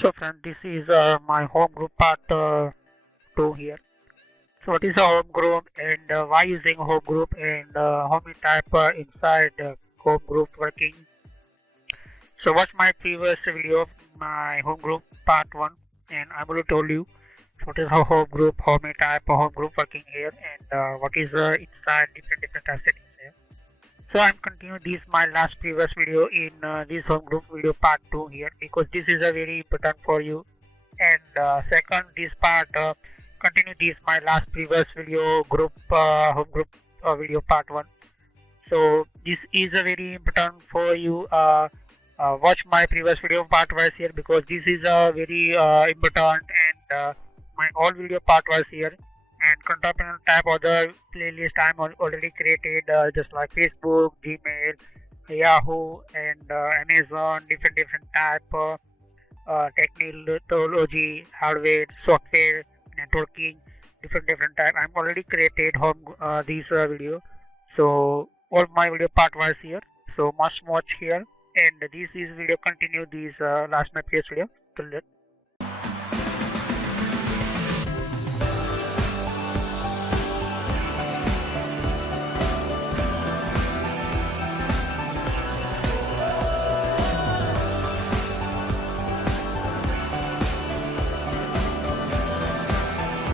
So friend, this is my home group part 2 here. So what is a home group and why using home group and how many type inside home group working. So watch my previous video of my home group part 1 and I'm going to tell you what is a home group, how many type of home group working here and what is inside different settings here. So I'm continuing this my last previous video in this home group video part 2 here because this is a very important for you and second this part continue this my last previous video group home group video part 1. So this is a very important for you watch my previous video part was here because this is a very important and my all video part was here and content tab other playlist I'm already created just like Facebook, Gmail, Yahoo and Amazon different type technology, hardware, software, networking, different type. I'm already created home this video, so all my video part was here. So must watch here, and this is video continue this last my previous video. Till then.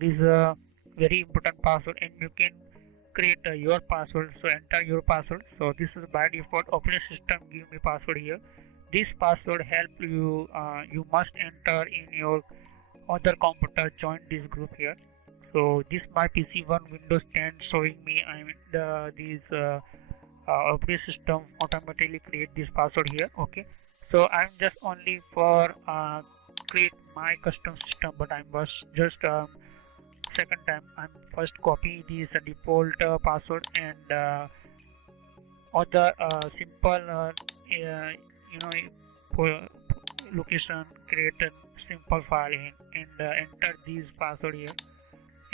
This is a very important password, and you can create your password. So enter your password. So this is by default operating system give me password here. This password help you. You must enter in your other computer. Join this group here. So this my PC one Windows 10 showing me I'm the these operating system automatically create this password here. Okay. So I'm just only for create my custom system, but I'm was just second time I'm first copy this default password and other simple you know for location create a simple file and enter this password here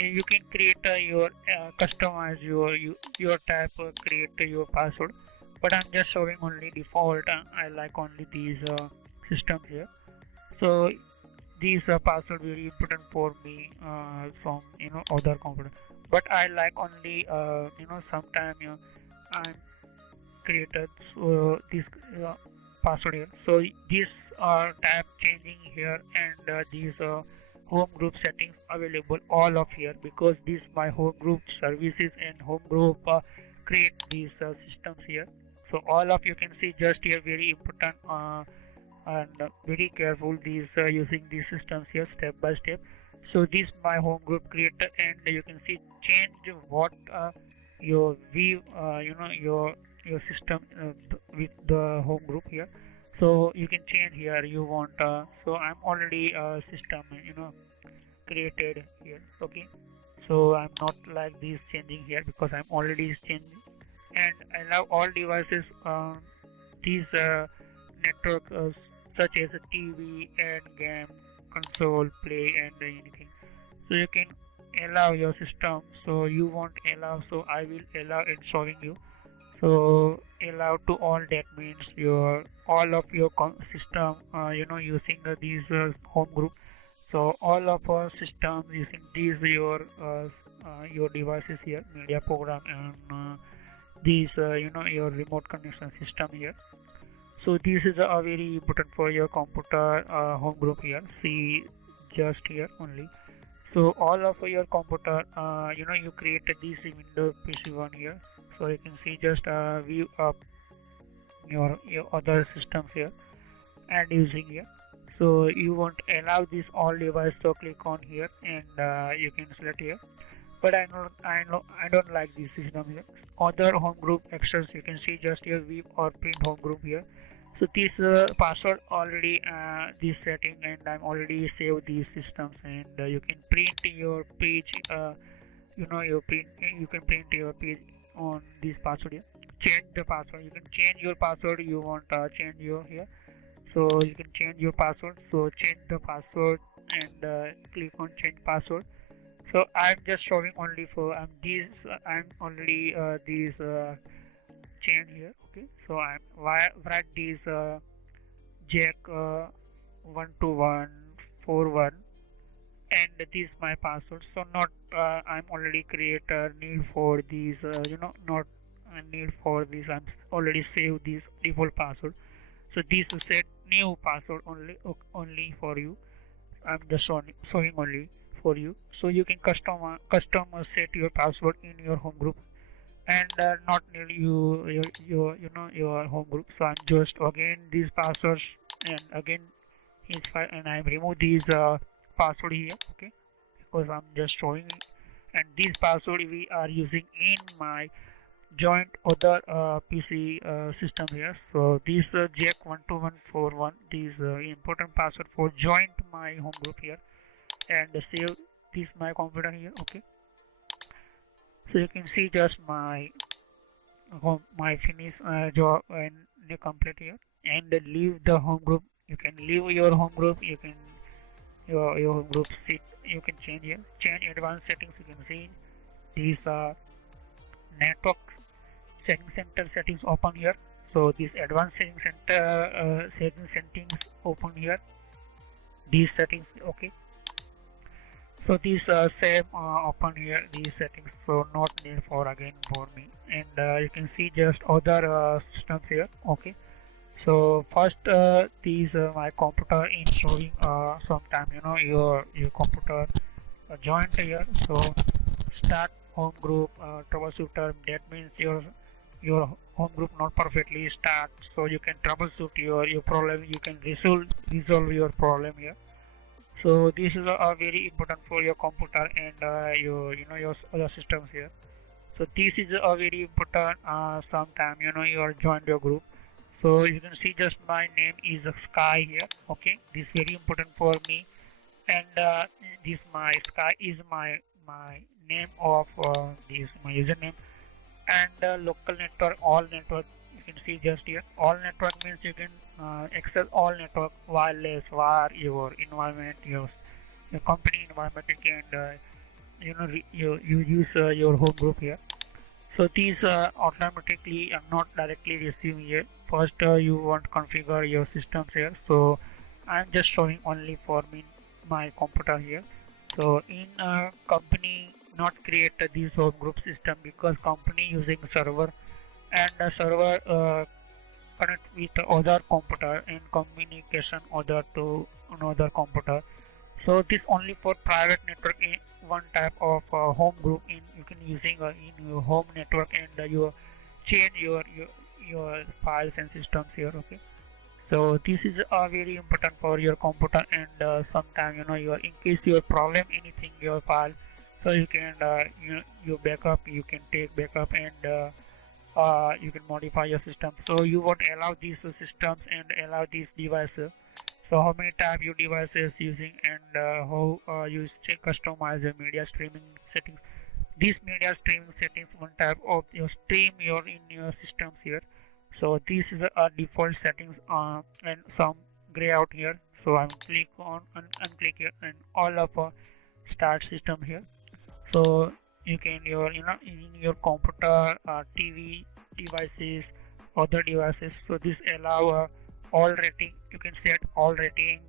and you can create your customize your type create your password, but I'm just showing only default. I like only these systems here. So these password very important for me some other component, but I like only sometime I'm created this password here. So these are tab changing here and these home group settings available all of here because this my home group services and home group create these systems here. So all of you can see just here very important and very careful these using these systems here step by step. So this my home group creator and you can see change what your view your system with the home group here. So you can change here you want so I'm already system created here. Okay, so I'm not like this changing here because I'm already changing and allow all devices these network such as a TV and game console play and anything. So you can allow your system. So you won't allow, so I will allow it showing you. So allow to all, that means your all of your system using these home group. So all of our systems using these your devices here media program and these your remote connection system here. So this is a very important for your computer home group here. See just here only. So all of your computer you created this window PC1 here. So you can see just view up your other systems here and using here. So you want allow this all device, so click on here and you can select here. But I don't like this system here. Other home group extras you can see just here view or print home group here. So this password already this setting and I'm already saved these systems and you can print your page your print you can print your page on this password here. Change the password, you can change your password you want change your here. So you can change your password, so change the password and click on change password. So I'm just showing only for I'm already these change here. Okay, so I'm write this jack 1241 and this is my password. So not I'm already create a need for these not a need for this. I'm already saved this default password. So this is set new password only for you. I'm just showing only for you, so you can custom set your password in your home group and not nearly your home group. So I'm just again these passwords and again his file, and I remove these password here, okay, because I'm just showing it. And this password we are using in my joint other PC system here. So this Jack12141, this important password for joint my home group here, and save this my computer here, okay. So you can see just my home, my finish job and complete here, and leave the home group. You can leave your home group. You can your home group seat. You can change here. Change advanced settings. You can see these network setting center settings open here. So this advanced setting center settings open here. These settings, okay. So these same open here, these settings, so not need for again for me. And you can see just other systems here, okay. So first these my computer in showing sometime your computer joint here. So start home group troubleshooter, that means your home group not perfectly start, so you can troubleshoot your problem, you can resolve your problem here. So this is very important for your computer and your other systems here. So this is a very important sometime you are joined your group. So you can see just my name is Sky here, okay. This is very important for me, and this my Sky is my name of this my username, and local network, all network. You can see just here all network means you can access all network, wireless, wire, your environment, your company environment. You can you use your home group here. So these automatically not directly receiving here. First you want to configure your systems here, so I'm just showing only for me my computer here. So in company not create this home group system because company using server, and the server connect with other computer in communication other to another computer. So this only for private network in one type of home group in you can using in your home network, and you change your files and systems here, okay. So this is very important for your computer, and sometime you in case your problem anything your file, so you can you backup, you can take backup, and you can modify your system. So you won't allow these systems and allow these devices. So how many type your devices using, and how you customize your media streaming settings. These media streaming settings one type of your stream your in your systems here. So this is a default settings and some gray out here. So I'm click on and unclick here and all of start system here. So you can your in your computer, TV devices, other devices. So this allow all rating. You can set all rating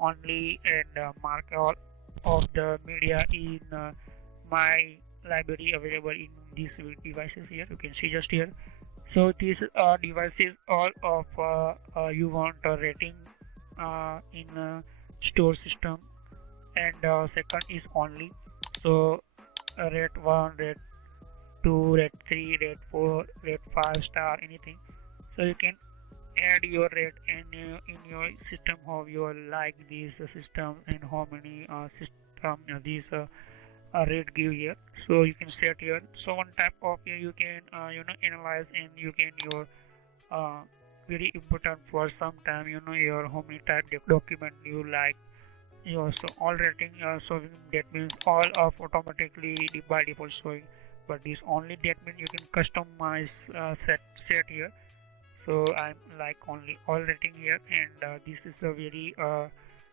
only, and mark all of the media in my library available in these devices here. You can see just here. So these devices all of you want a rating in store system, and second is only. So rate 1, rate 2, rate 3, rate 4, rate 5 star anything. So you can add your rate and in your system how you like this system and how many system these rate give here. So you can set here. So one type of here you can analyze, and you can your very important for some time your how many type document you like. So all rating showing, that means all of automatically by default showing, but this only that means you can customize set here. So I'm like only all rating here, and this is a very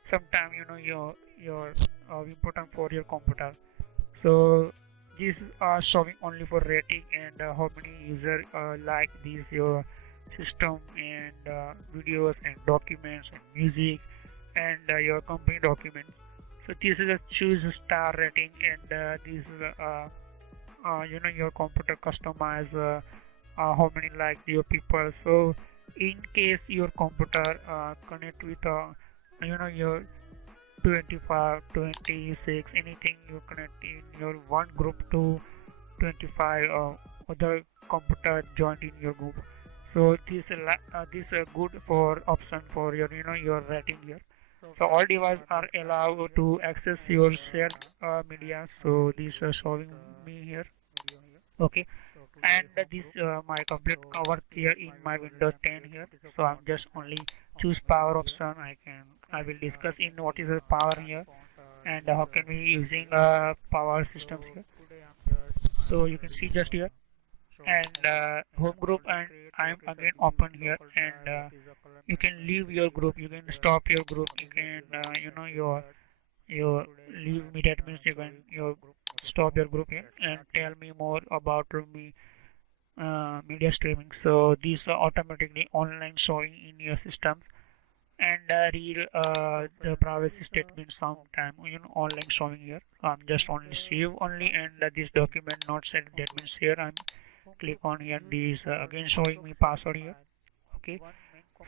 sometime your important for your computer. So these are showing only for rating, and how many user like this your system, and videos and documents and music, and your company documents. So this is a choose a star rating, and this is your computer customize how many like your people. So in case your computer connect with your 25, 26, anything you connect in your one group to 25 other computer joined in your group. So this good for option for your your rating here. So all devices are allowed to access your shared media. So this is showing me here. Okay, and this my complete cover here in my Windows 10 here. So I'm just only choose power option. I will discuss in what is the power here and how can we using power systems here. So you can see just here and home group, and I'm again open here, and you can leave your group, you can stop your group, you can your leave me, that means you can your stop your group here and tell me more about me media streaming. So these are automatically online showing in your systems, and real the privacy statement sometime online showing here. I'm just only save only, and this document not set, that means here I'm click on here, this again showing me password here. Okay,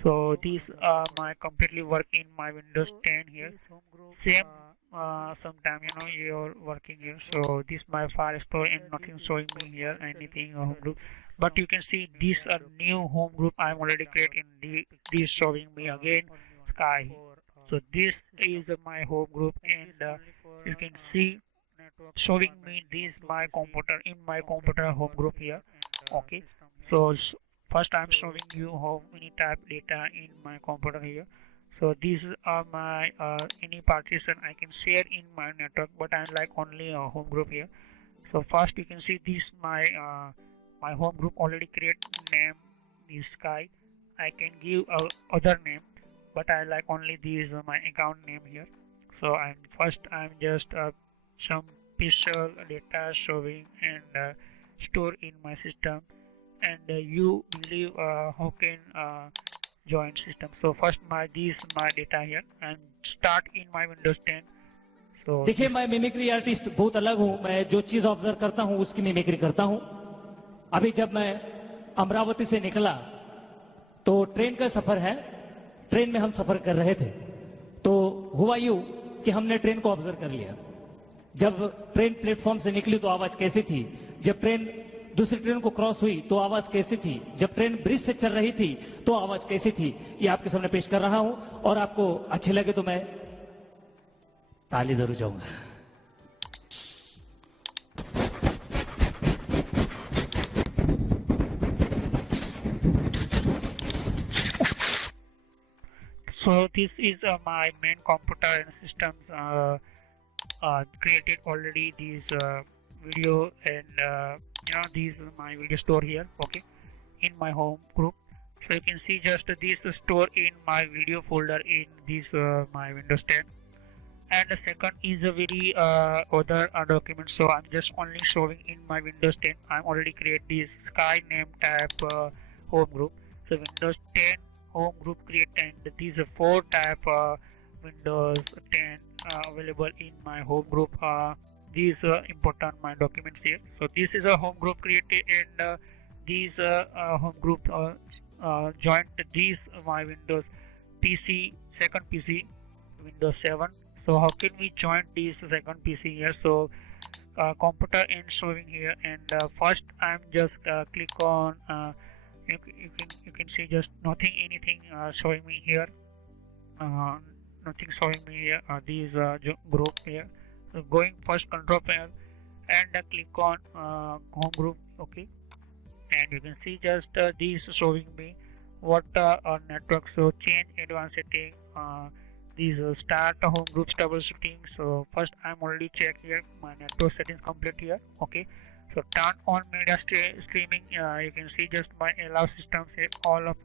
so these my completely work in my Windows 10 here. Same sometime you're working here. So this my file store and nothing showing me here anything home group, but you can see this a new home group I'm already created in this showing me again Sky. So this is my home group, and you can see showing me this my computer in my computer home group here. Okay, so first I'm showing you how many type data in my computer here. So these are my any partition I can share in my network, but I like only a home group here. So first you can see this my home group already create name this Sky. I can give a other name, but I like only these my account name here. So I'm just some special data showing and store in my system, and you believe how can join system. So first my data here and start in my Windows 10. So देखिए, मैं mimicry artist बहुत अलग हूं। मैं जो चीज observe करता हूं उसकी मिमिक्री करता हूं। अभी जब मैं अमरावती से निकला तो ट्रेन का सफर है, ट्रेन में हम सफर कर रहे थे, तो हुआ यूं कि हमने ट्रेन को ऑब्जर्व कर लिया। जब ट्रेन प्लेटफॉर्म से निकली तो आवाज कैसी थी, जब ट्रेन दूसरी ट्रेन को क्रॉस हुई तो आवाज कैसी थी, जब ट्रेन ब्रिज से चल रही थी तो आवाज कैसी थी, ये आपके सामने पेश कर रहा हूं। और आपको अच्छे लगे तो मैं ताली जरूर जाऊंगा। So this is my main computer and systems created already these video, and these is my video store here. Okay, in my home group. So you can see just this store in my video folder in this my Windows 10. And the second is a very other document. So I'm just only showing in my Windows 10. I'm already create this Sky name tab home group. So Windows 10 home group create, and these are 4 tab Windows 10 available in my home group. These important my documents here. So this is a home group created, and these home group joined these my Windows PC second PC Windows 7. So how can we join this second PC here? So computer and showing here, and first I'm just click on you can see just nothing anything showing me here, nothing showing me here these group here. So going first control panel and click on home group. Okay, and you can see just these showing me what network. So change advanced setting, these start home groups troubleshooting. So first I'm already check here my network settings complete here. Okay, so turn on media streaming. You can see just my allow systems here, all of,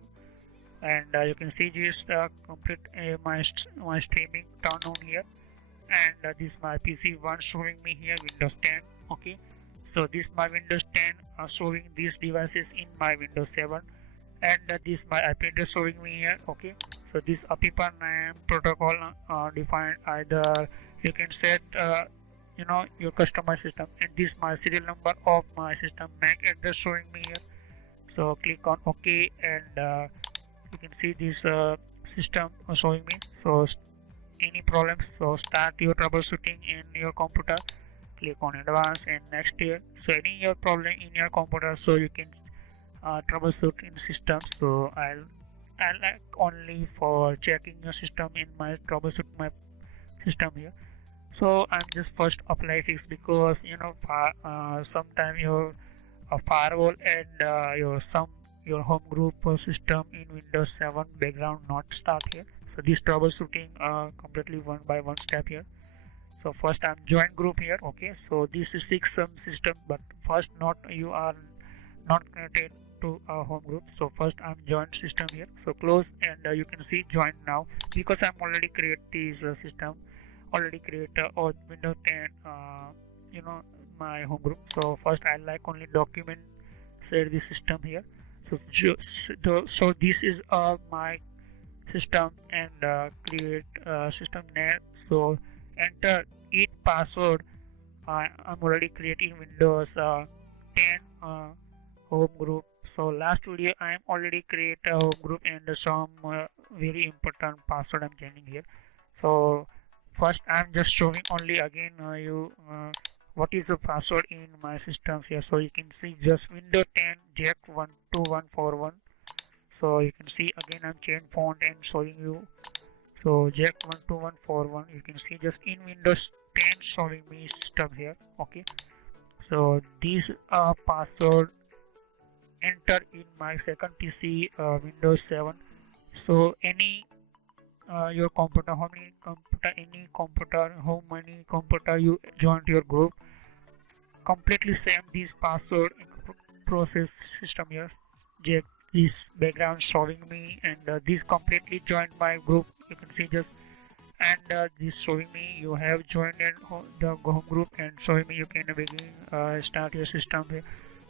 and you can see just complete my streaming turn on here, and this my PC one showing me here Windows 10. Okay, so this my Windows 10 showing these devices in my Windows 7, and this my IP address showing me here. Okay, So this Apipa name protocol defined either you can set your customer system, and this my serial number of my system MAC address showing me here. So click on OK, and you can see this system showing me. So any problems, so start your troubleshooting in your computer, click on advanced and next here. So any your problem in your computer, so you can troubleshoot in system. So I like only for checking your system in my troubleshoot my system here. So I'm just first apply fix, because sometime your firewall and your home group system in Windows 7 background not start here. So this troubleshooting completely one by one step here. So first I'm join group here. Okay, so this is fix some system, but first not you are not connected to a home group. So first I'm join system here. So close, and you can see join now, because I'm already create this system, already create Windows 10 my home group. So first I like only document share the system here. So this is my system, and create system name. So enter it password. I'm already creating Windows 10 home group. So last video I'm already create a home group, and some very important password I'm changing here. So first I'm just showing only again what is the password in my systems here. So you can see just Windows 10 Jack12141. So you can see again I'm change font and showing you. So Jack12141, you can see just in Windows 10 showing me system here. Okay, so these password enter in my second PC Windows 7. So any your computer, how many computer you joined your group, completely same this password process system here. This background showing me, and this completely joined my group. You can see just, and this showing me you have joined the home group, and showing me you can begin start your system here.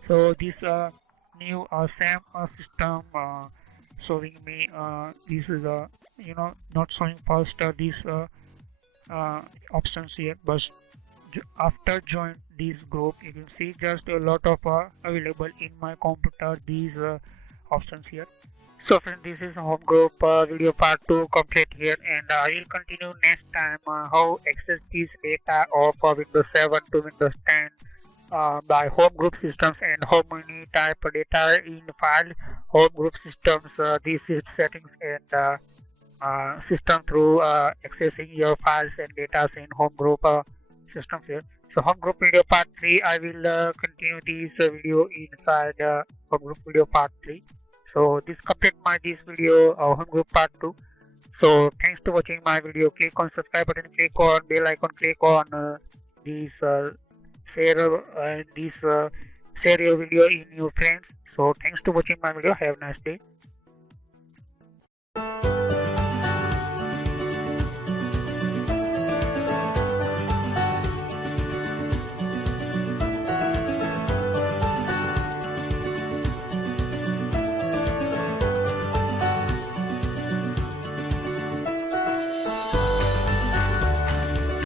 So this new same system showing me this is not showing first these options here, but after join this group you can see just a lot of available in my computer these options here. So friends, this is home group video part 2 complete here, and I will continue next time how access this data of Windows 7 to Windows 10 by home group systems, and how many type of data in file home group systems, these is settings, and system through accessing your files and data in home group systems here. So home group video part 3, I will continue this video inside home group video part 3. So this complete my this video home group part 2. So thanks to watching my video. Click on subscribe button, click on bell icon, click on this share your video in your friends. So thanks to watching my video. Have a nice day.